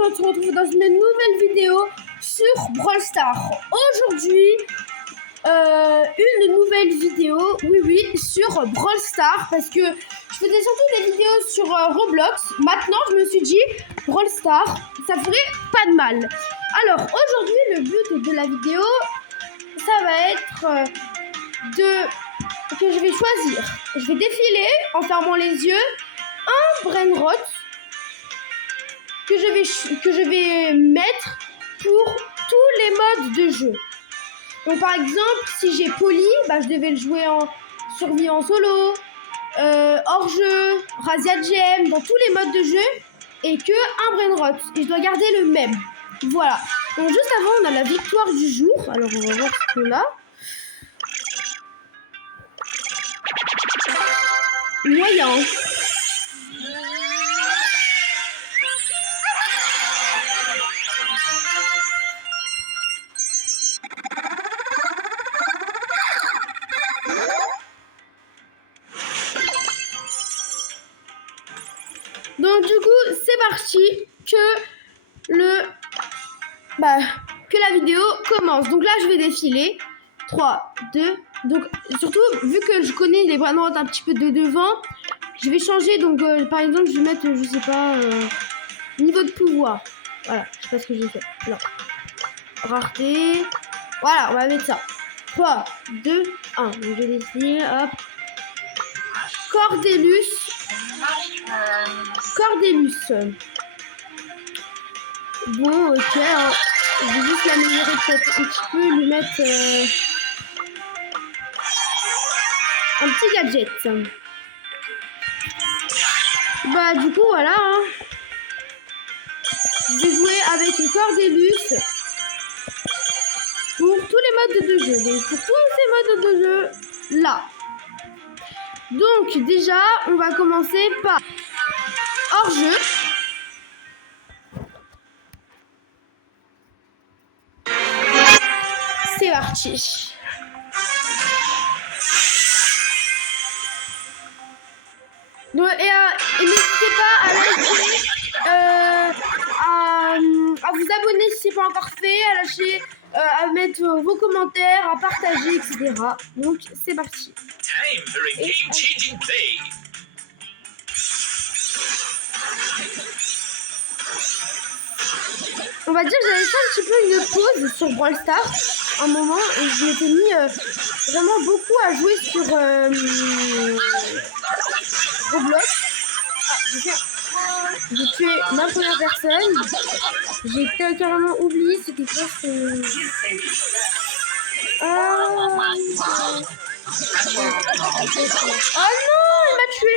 on se retrouve dans une nouvelle vidéo sur Brawl Stars. Aujourd'hui, une nouvelle vidéo, oui, sur Brawl Stars, parce que je faisais surtout des vidéos sur Roblox. Maintenant, je me suis dit, Brawl Stars, ça ferait pas de mal. Alors, aujourd'hui, le but de la vidéo, ça va être que je vais choisir. Je vais défiler en fermant les yeux un Brainrot que je vais mettre pour tous les modes de jeu. Donc par exemple, si j'ai Poli, je devais le jouer en survie en solo, hors jeu, Razia Gem, dans tous les modes de jeu, et que un Brainrot. Et je dois garder le même. Voilà. Donc juste avant, on a la victoire du jour. Alors on va voir ce qu'on a. Moyen. Donc du coup, c'est parti que la vidéo commence. Donc là, je vais défiler. 3, 2. Donc surtout, vu que je connais les Brainrot un petit peu de devant, je vais changer. Donc par exemple, je vais mettre, je sais pas, niveau de pouvoir. Voilà, je sais pas ce que j'ai fait. Non. Rareté. Voilà, on va mettre ça. 3, 2, 1. Donc je défile, hop. Cordelus. Bon, ok. Hein. Je vais juste l'améliorer peut-être un petit peu, lui mettre un petit gadget. Du coup, voilà. Hein. Je vais jouer avec Cordelus pour tous les modes de jeu. Donc, pour tous ces modes de jeu là. Donc, déjà, on va commencer par hors jeu. C'est parti. Donc, et n'hésitez pas à liker, à vous abonner si ce n'est pas encore fait, à lâcher, à mettre vos commentaires, à partager, etc. Donc c'est parti. On va dire que j'avais fait un petit peu une pause sur Brawl Stars un moment et je m'étais mis vraiment beaucoup à jouer sur Roblox. J'ai tué ma première personne. J'ai carrément oublié c'était quoi ce... Oh non, il m'a tué.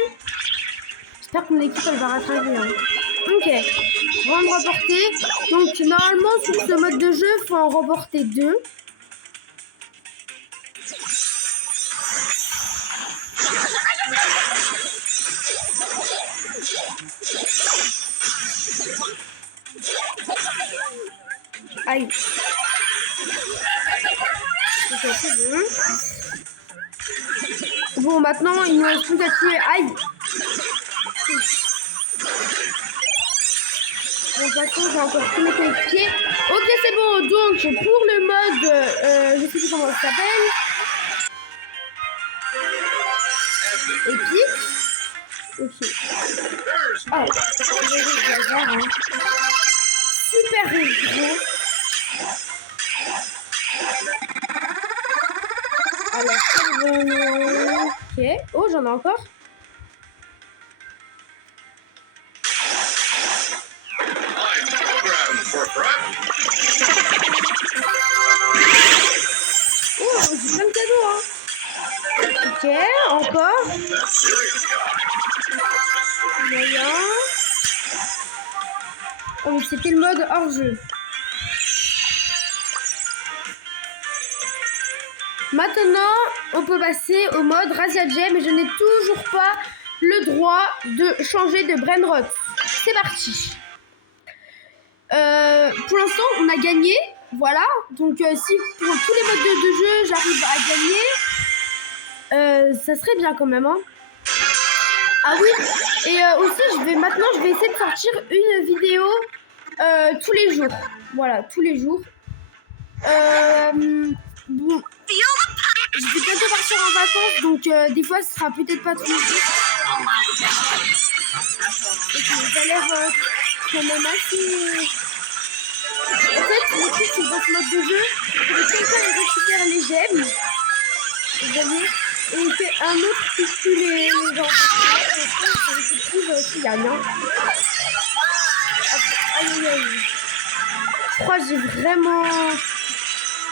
J'espère que mon équipe elle va rattraper. Hein. Ok, rendre remporté. Donc normalement sur ce mode de jeu, il faut en remporter 2. Aïe. Ok, c'est bon. Bon, maintenant, il nous reste plus qu'à tuer. Aïe. Bon, de toute façon, j'ai encore tous mes coéquipiers. Ok, c'est bon. Donc, pour le mode, je sais plus comment ça s'appelle. Épique. Ok. Oh, super gros. Alors, ok. Oh, j'en ai encore. Oh, j'ai plein de cadeaux, hein. Ok, encore. Moyen. Oh, mais c'était le mode hors jeu. Maintenant, on peut passer au mode Razia Gem, mais je n'ai toujours pas le droit de changer de Brainrot. C'est parti. Pour l'instant, on a gagné. Voilà. Donc, si pour tous les modes de jeu, j'arrive à gagner, ça serait bien quand même. Hein. Ah oui. Et aussi, je vais essayer de sortir une vidéo tous les jours. Voilà, tous les jours. Bon, je vais bientôt partir en vacances, donc des fois, ce sera peut-être pas trop. Ok, ça a l'air quand même assez... En fait, le truc, c'est que dans ce mode de jeu, que quelqu'un récupère les gemmes, vous voyez, et qu'un autre qui tue les gens. Je trouve qu'il gagne. Aïe, aïe, aïe. Je crois que j'ai vraiment...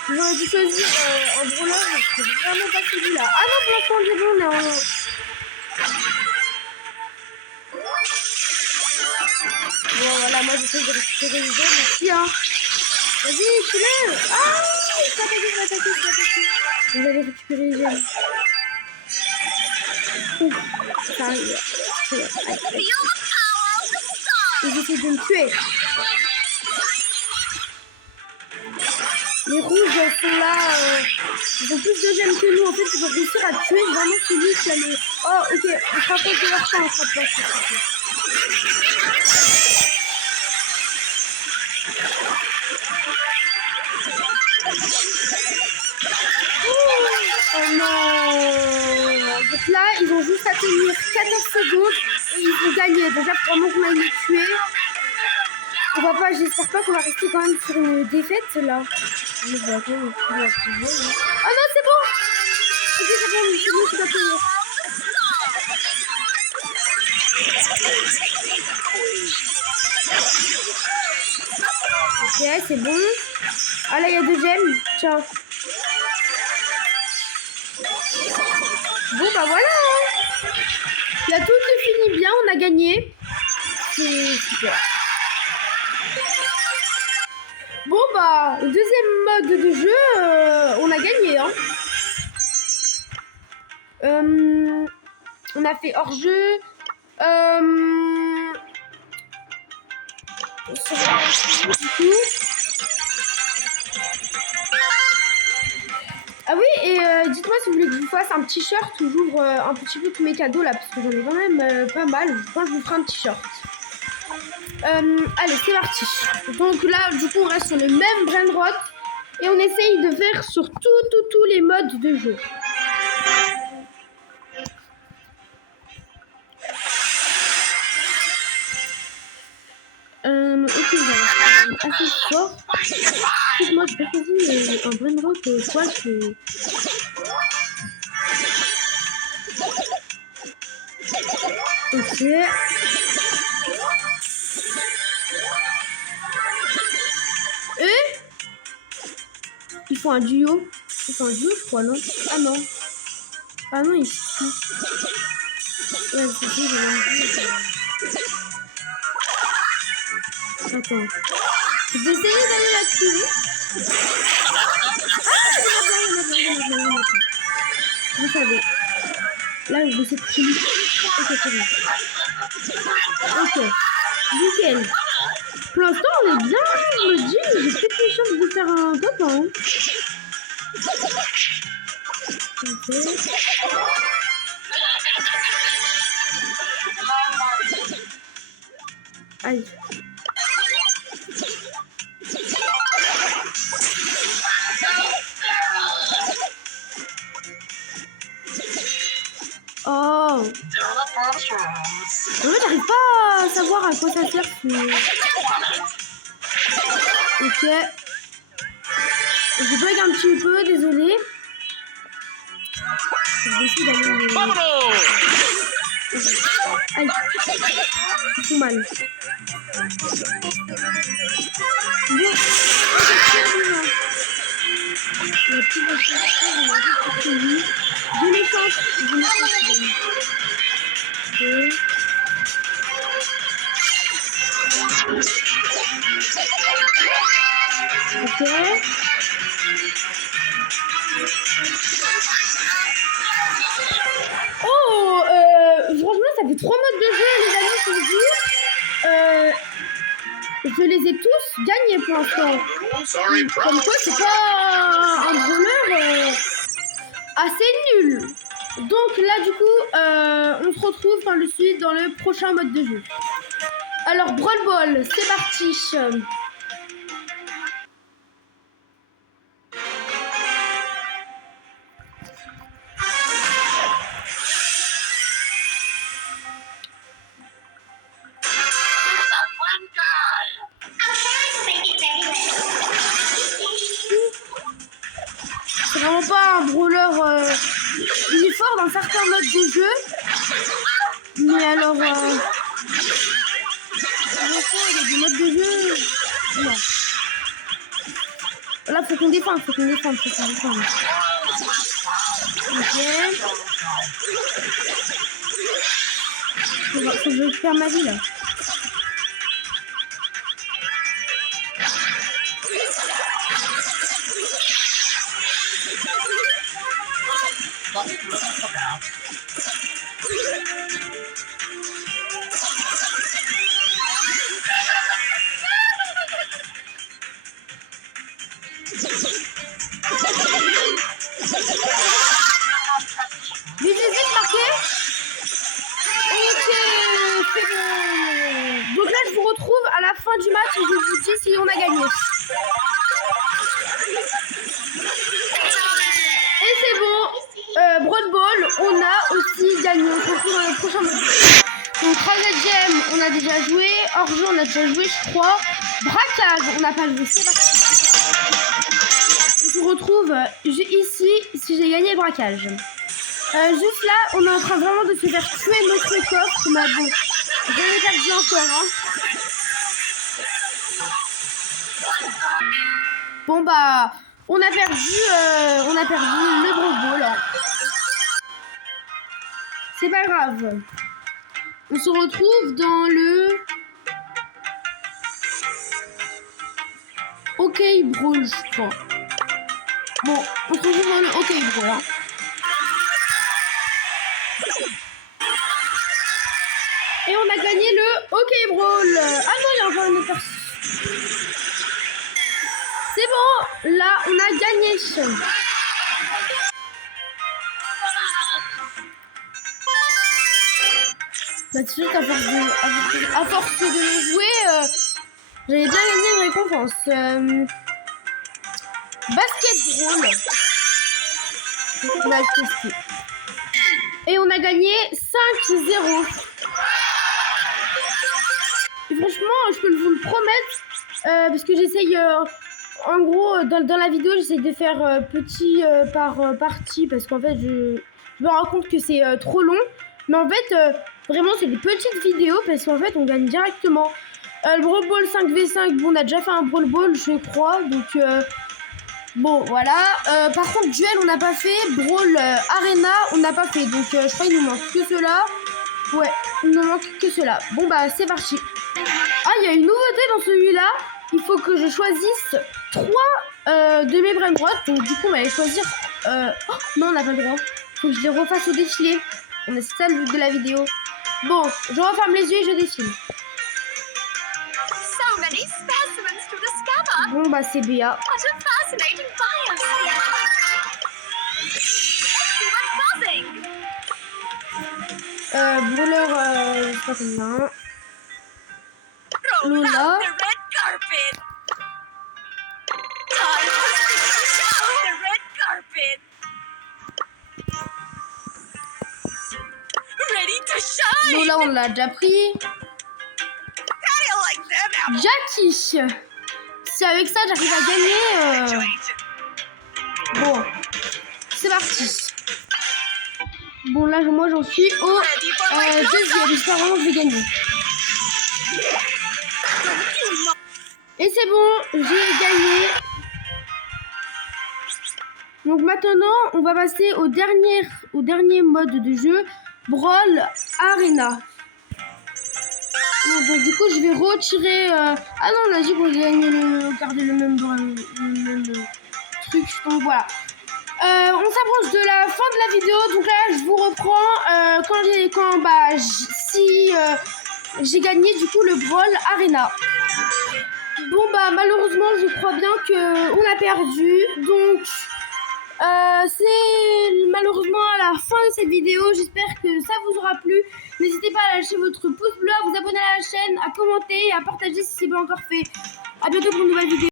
J'aurais dû choisir un brawler, mais c'est vraiment pas celui-là. Ah non, pour l'instant, on est bon, on est en... Bon, voilà, moi j'essaie de récupérer les gemmes ici, hein. Vas-y, tue-le. Ah, il s'est attaqué, il s'est attaqué, il s'est attaqué. Vous allez récupérer les gemmes. Ouf, ça arrive. Ils essaient de me tuer. Les rouges sont là, ils ont plus de gemmes que nous. En fait, ils vont réussir à tuer vraiment celui qui a le... Oh, ok, on se rapproche de leur fin, on se rapproche. Oh non! Donc là, ils ont juste à tenir 14 secondes et ils vont gagner. Déjà, vraiment qu'on aille les tuer. On va pas, j'espère pas qu'on va rester quand même sur une défaite là. Oh non, c'est bon! Ok, c'est bon, je dois tenir. Ok, c'est bon. Ah là, il y a 2 gemmes. Ciao. Bon, bah voilà. Hein. Là, tout se finit bien, on a gagné. C'est super. Bon, bah, deuxième mode de jeu, on a gagné. Hein. On a fait hors-jeu. Ah oui, et dites-moi si vous voulez que je vous fasse un t-shirt ou j'ouvre un petit peu tous mes cadeaux là, parce que j'en ai quand même pas mal. Je pense que je vous ferai un t-shirt. Allez, c'est parti. Donc là, du coup, on reste sur le même brainrot et on essaye de faire sur tous les modes de jeu. Ok, j'arrive assez fort. Moi, je vais choisir un brainrot quoi, c'est... Ok. Ils font un duo. Ils font un duo, je crois, non? Ah non. Ah non, ils se tuent. Ouais, c'est ça, j'ai envie. Attends. Je vais essayer d'aller la tuer. Ah, il y en a plein. Vous savez. Là, je vais essayer de tuer. Ok, c'est bon. Ok. Nickel. Pour l'instant, on est bien. Je me dis, j'ai peut-être les chances de faire un top 1. Ok. Aïe. Oh. En fait, j'arrive pas à savoir à quoi ça sert. Ok. Je bug un petit peu, désolé. Je vais essayer d'aller... Aïe. Ils font mal. Bon. La plus grosse chose, on a juste pour celui. J'ai les chances. Ok. Oh, franchement, ça fait 3 modes de jeu, les amis, pour vous. Je les ai tous gagnés pour l'instant. Comme quoi, c'est pas un brawler assez nul. Donc là, du coup, on se retrouve dans le prochain mode de jeu. Alors, Brawl Ball, c'est parti. C'est vraiment pas un brawler il est fort dans certains modes de jeu. Mais alors il y a des modes de jeu. Non. Là faut qu'on défende, Ok. Faut que je récupère ma vie là. Vite, marqué. Ok, c'est bon. Donc là, je vous retrouve à la fin du match et je vous dis si on a gagné. Et c'est bon. Brawl Ball, on a aussi gagné. On se retrouve dans le prochain match. Donc 3e, on a déjà joué. Hors-jeu, on a déjà joué, je crois. Braquage, on n'a pas joué. C'est parti. On se retrouve ici si j'ai gagné le braquage. Juste là, on est en train vraiment de se faire tuer notre coffre. Mais bon, j'en ai perdu encore. Hein. Bon bah, on a perdu le Brawl Ball. Hein. C'est pas grave. On se retrouve dans le OK Brawl, je crois. Bon, on se retrouve dans le OK Brawl. Hein. Et on a gagné le OK Brawl. Ah non, il y a encore une autre personne. C'est bon, là, on a gagné. Bah, c'est sûr qu'à force de le jouer, j'avais bien gagné une récompense. Basketball. On a testé. Et on a gagné 5-0. Et franchement, je peux vous le promettre, parce que j'essaye, en gros, dans la vidéo, j'essaye de faire petit par partie, parce qu'en fait, je me rends compte que c'est trop long. Mais en fait, vraiment, c'est des petites vidéos, parce qu'en fait, on gagne directement. Le Brawl Ball 5v5, bon, on a déjà fait un Brawl Ball, je crois, donc... bon, voilà. Par contre, duel, on n'a pas fait. Brawl Arena, on n'a pas fait. Donc, je crois qu'il nous manque que cela. Ouais, il nous manque que cela. Bon, bah, c'est parti. Ah, il y a une nouveauté dans celui-là. Il faut que je choisisse 3 de mes brain rot. Donc, du coup, on va les choisir. Oh, non, on n'a pas le droit. Faut que je les refasse au défilé. On est ça le but de la vidéo. Bon, je referme les yeux et je défile. Bon, bah, c'est Béa. Brawler, je sais pas combien. Lola. Lola, on l'a déjà pris. Jackie. Si avec ça j'arrive à gagner. Bon, c'est parti. Bon, là, moi j'en suis au deuxième. J'espère vraiment que je vais gagner. Et c'est bon, j'ai gagné. Donc maintenant, on va passer au dernier mode de jeu, Brawl Arena. Donc du coup, je vais retirer... Ah non, on a dit qu'on allait garder le même truc. Donc voilà. On s'approche de la fin de la vidéo. Donc là, je vous reprends si j'ai gagné du coup le Brawl Arena. Bon bah malheureusement, je crois bien que on a perdu. Donc C'est malheureusement à la fin de cette vidéo. J'espère que ça vous aura plu. N'hésitez pas à lâcher votre pouce bleu, à vous abonner à la chaîne, à commenter et à partager si ce n'est pas encore fait. A bientôt pour une nouvelle vidéo.